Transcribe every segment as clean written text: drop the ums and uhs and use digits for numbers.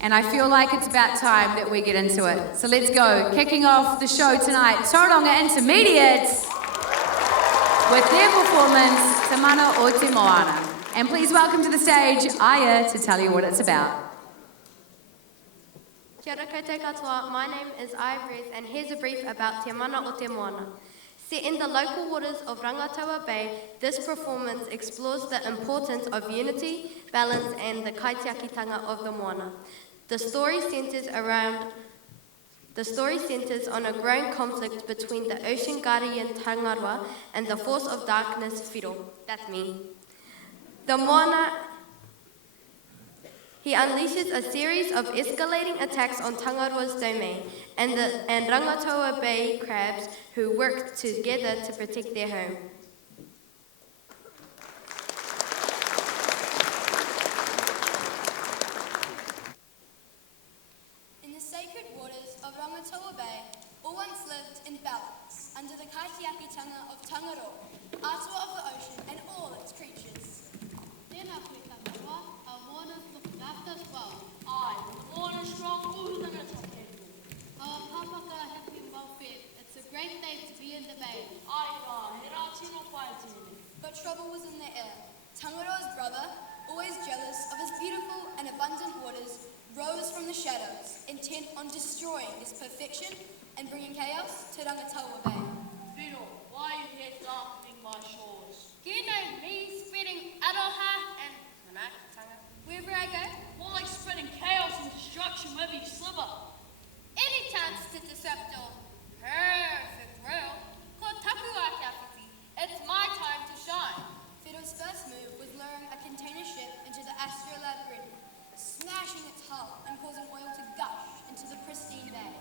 and I feel like it's about time that we get into it. So let's go. Kicking off the show tonight, TAURANGA Intermediates with their performance, Te Mana o Te Moana. And please welcome to the stage, Aya, to tell you what it's about. Kia ora koutou katoa, my name is Aya Ruth, and here's a brief about Te Mana o Te Moana. Set in the local waters of Rangataua Bay, this performance explores the importance of unity, balance, and the kaitiakitanga of the Moana. The story centers on a growing conflict between the ocean guardian Tangaroa and the force of darkness Whiro. That's me. The Moana, he unleashes a series of escalating attacks on Tangaroa's domain and Rangataua Bay crabs who work together to protect their home. In the sacred waters of Rangataua Bay, all once lived in balance under the kaitiakitanga of Tangaroa, atua of the ocean and all its creatures. Tēnā koe katoa, our Moana's looking after us well. Aye, the Moana strong, uhuranga take. Our papaka happy and well fed. It's a great day to be in the bay. Aye, he rā tino whai tēnei. But trouble was in the air. Tangaroa's brother, always jealous of his beautiful and abundant waters, rose from the shadows, intent on destroying this perfection and bringing chaos to Rangataua Bay. Whiro, why are you here darkening my shores? You know me spreading aroha and manaakitanga wherever I go. More like spreading chaos and destruction with each sliver. Any chance to disrupt your perfect world, ko tapu ake awhiti. It's my time to shine. Whiro's first move was luring a container ship into the astrolabe grid, smashing its hull and causing oil to gush into the pristine bay.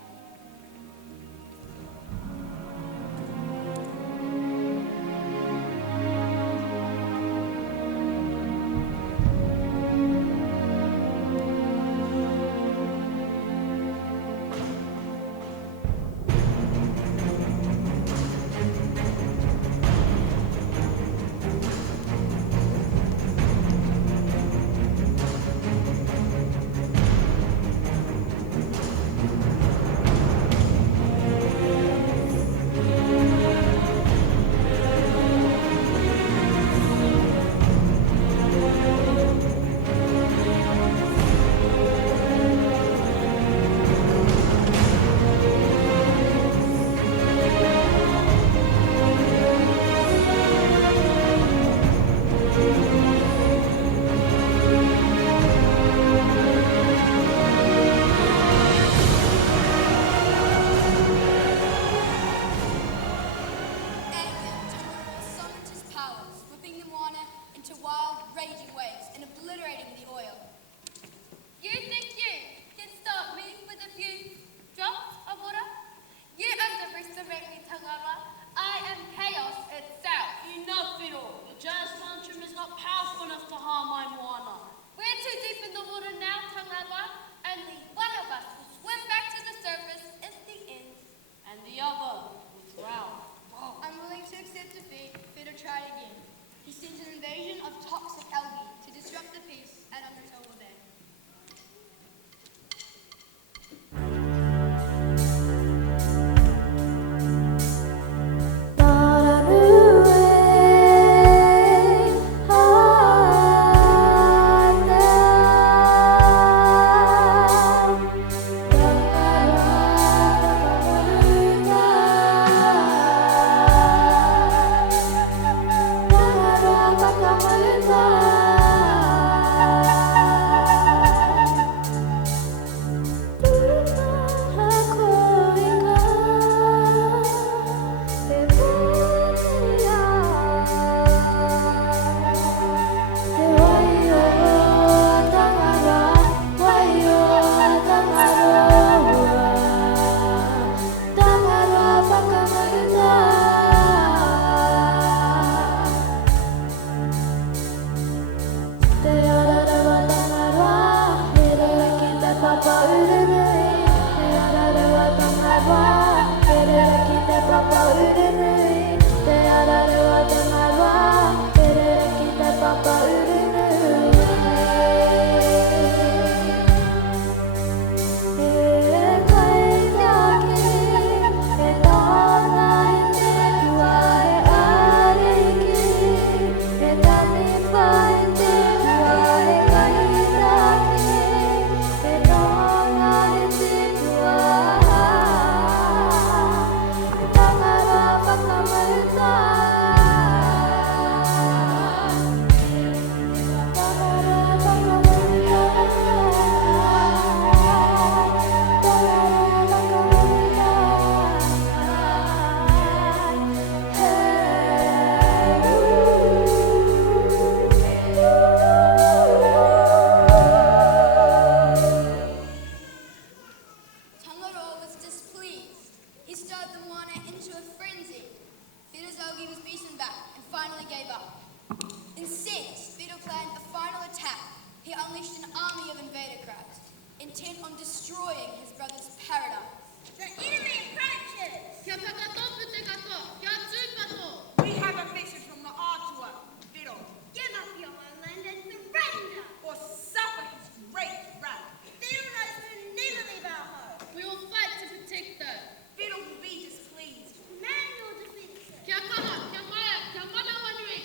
Incensed, Whiro planned a final attack. He unleashed an army of invader crabs, intent on destroying his brother's paradise. The enemy approaches! Kia whakatō te kato, kia tūpato. We have a message from the Atua, Whiro, Give up your homeland and surrender! or suffer his great wrath. Whiro knows we'll never leave our home. We will fight to protect them. Whiro will be displeased. Man your defenses. Kia kaha, kia maia, kia mana wanui.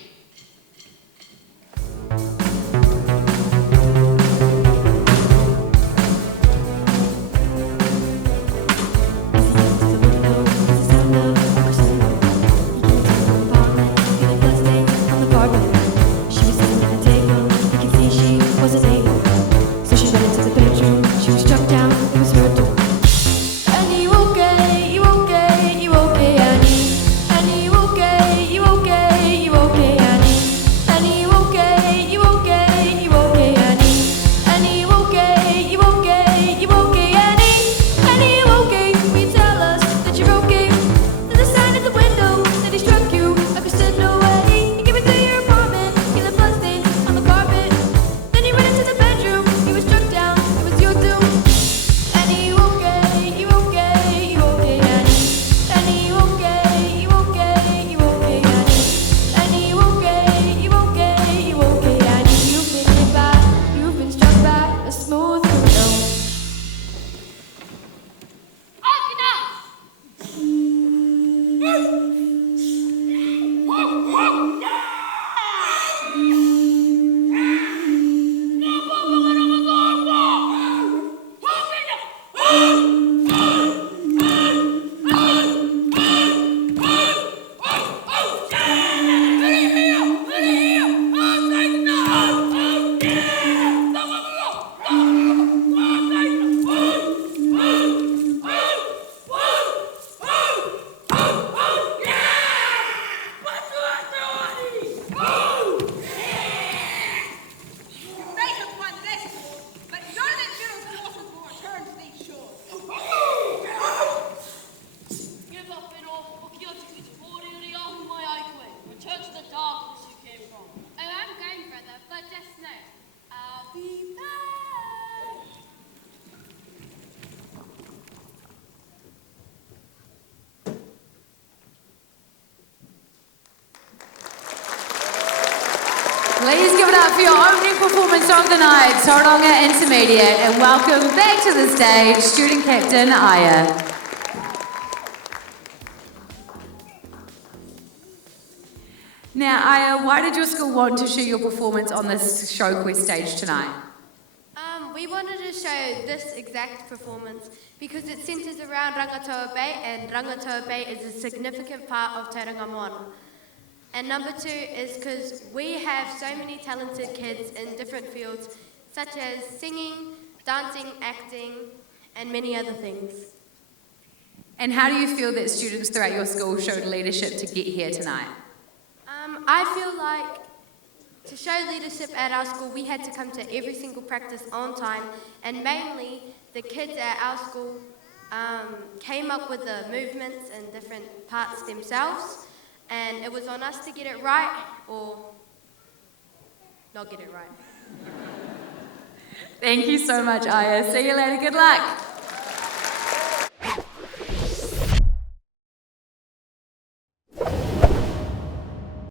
Please give it up for your opening performance of the night, Tauranga Intermediate, and welcome back to the stage, Student Captain Aya. Now, Aya, why did your school want to share your performance on this Showquest stage tonight? We wanted to show this exact performance because it centres around Rangataua Bay, and Rangataua Bay is a significant part of Tauranga Moana. And number two is because we have so many talented kids in different fields, such as singing, dancing, acting, and many other things. And how do you feel that students throughout your school showed leadership to get here tonight? I feel like to show leadership at our school, we had to come to every single practice on time, and mainly the kids at our school came up with the movements and different parts themselves, and it was on us to get it right or not get it right. Thank you so much, Aya. See you later. Good luck.